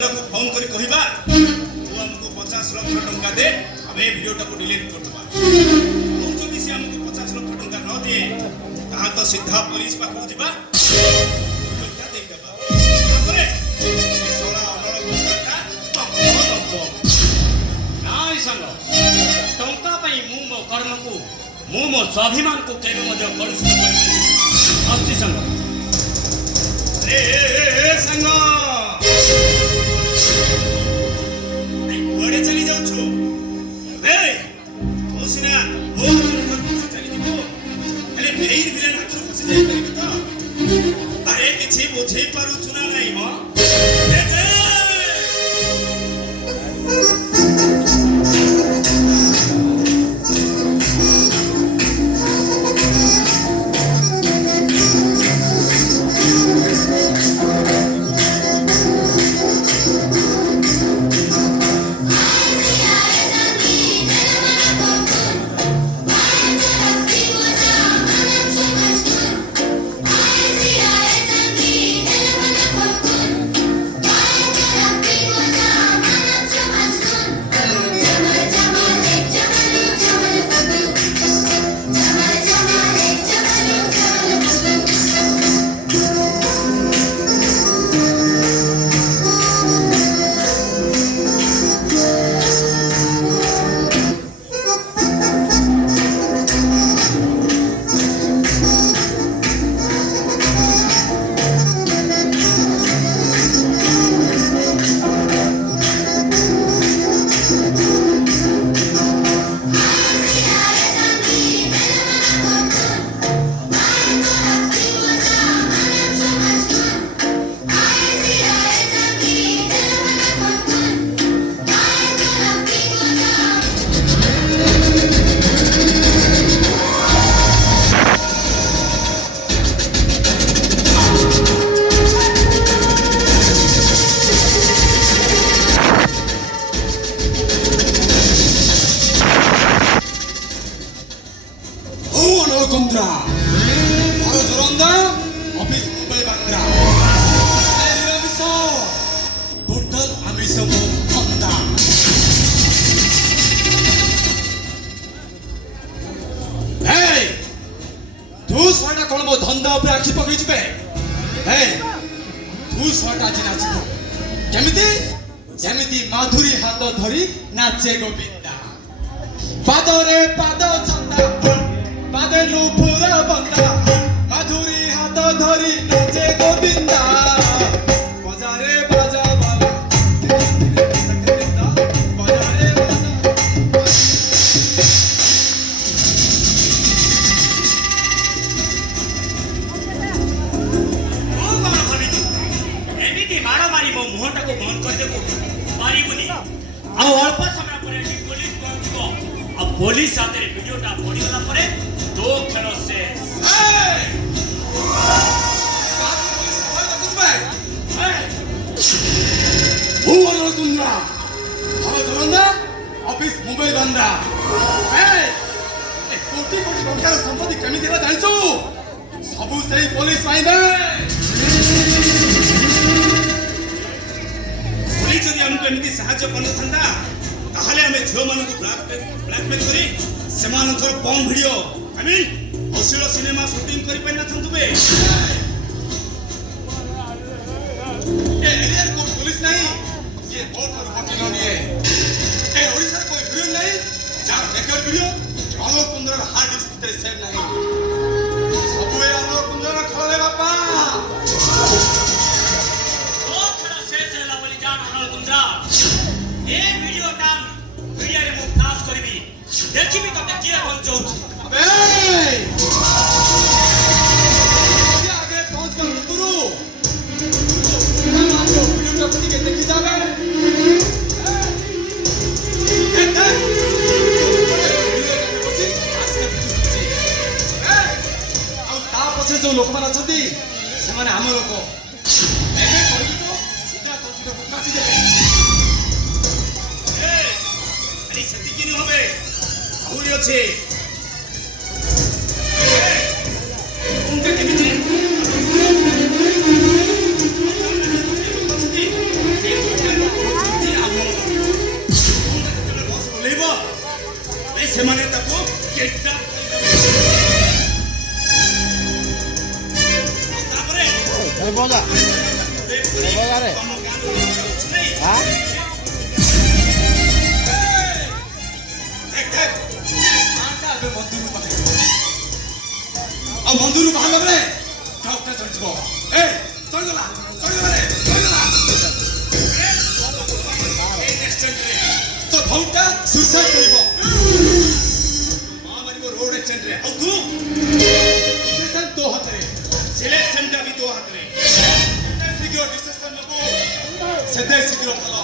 Phone करी कहबा तू हमको 50 लाख टंका दे हम ए वीडियोटा को डिलीट कर देबा और जदि से हमको 50 लाख टंका न दिए ता तो सीधा पुलिस पाखु जिबा टंका दे देबा तापरे सोला अनर गुंडाटा तंको नाइ संग टंका पई मु मो कर्म को मु मो स्वाभिमान को केबे मध्य कलुषित करि अस्ति संग ए संग कुआडे चली जाऊ छो बे होसिना हो चली जीवो हेले मेयर विलन हातରୁ ଖସି ଯାଇ ପାରିବି ତ ଆରେ କିଛି ବୁଝେଇ ପାରୁଛୁ ନା ନାହିଁ ମ Gondra, Haro Joronda, Office Mumbai Bandra. Hey, Amiso, total Amiso Gonda. Hey, tu swara kon mo dhanda upre akhi pakai jibe. Hey, tu swara jina jibo. Jemiti madhuri hato dhari nache Govinda. Padore pado chanda. Padelu pura banda, madhuri hato dhari nache Govinda. Bajare baja bala, bajare baja. Oh, kama bhabitu, emiti mara mari mo muhota ko band kar debo, paribuni. Au alpa samay pore ki police pahunchibo. Ab police saate video ta pori gala pore दो खेलों से office Mumbai बंदा कोटी कोटी टंकार संपत्ति केमी देबा जानिछु सबु सेही पुलिस पाइबे पुलिस जदि हमको एमिति सहाय्य करन थांदा ताहले हमें झियो मानकु ब्लैकमेल करी सेमानकर बम वीडियो I mean, अश्लील सिनेमा शूटिंग करि पैना थंतुबे ए एरियर को पुलिस नहीं ये बहुत बड़ वकील नहीं है ए ओडिसा कोई वीडियो नहीं जार रेकॉर्ड वीडियो आलो 15 हार्ड डिस्क भीतर सेव नहीं सब ए आलो 15 खोले बापा ओ खरा शेष हैला बोली जान आलो 15 ए वीडियो टा वीडियो रे मु फ्लाश करबी देखिबी तते किया पहुंचौछि अबे ये आगे पहुंच कर गुरु हम आपको वीडियो अपनी के देखि जावे जो लोक मान अछती से माने हम लोक एबे कहि तो सीधा तोटी को काटी देबे ए अरे सती किन होबे आहुरी अछि उनके केमिति ସେମାନେ ତାକୁ କିଡନାପ ତାପରେ ବଜା ବଜାରେ ତମ ଗାଁ ଅଛି ନାଇଁ ହଁ देख आटा बे बंदूक बाहर अब बंदूक बाहर रे डॉक्टर चढ़ जीवो ए चढ़ गला रे चढ़ गला ए नेक्स्ट रे तो भौटा सुसाइड करिवो मां मारिवो रोड एक्सीडेंट रे औ तू डिसीजन तो हाथ रे सिलेक्शन का भी तो हाथ रे सिक्योर डिसीजन मको सदे सिक्योर कला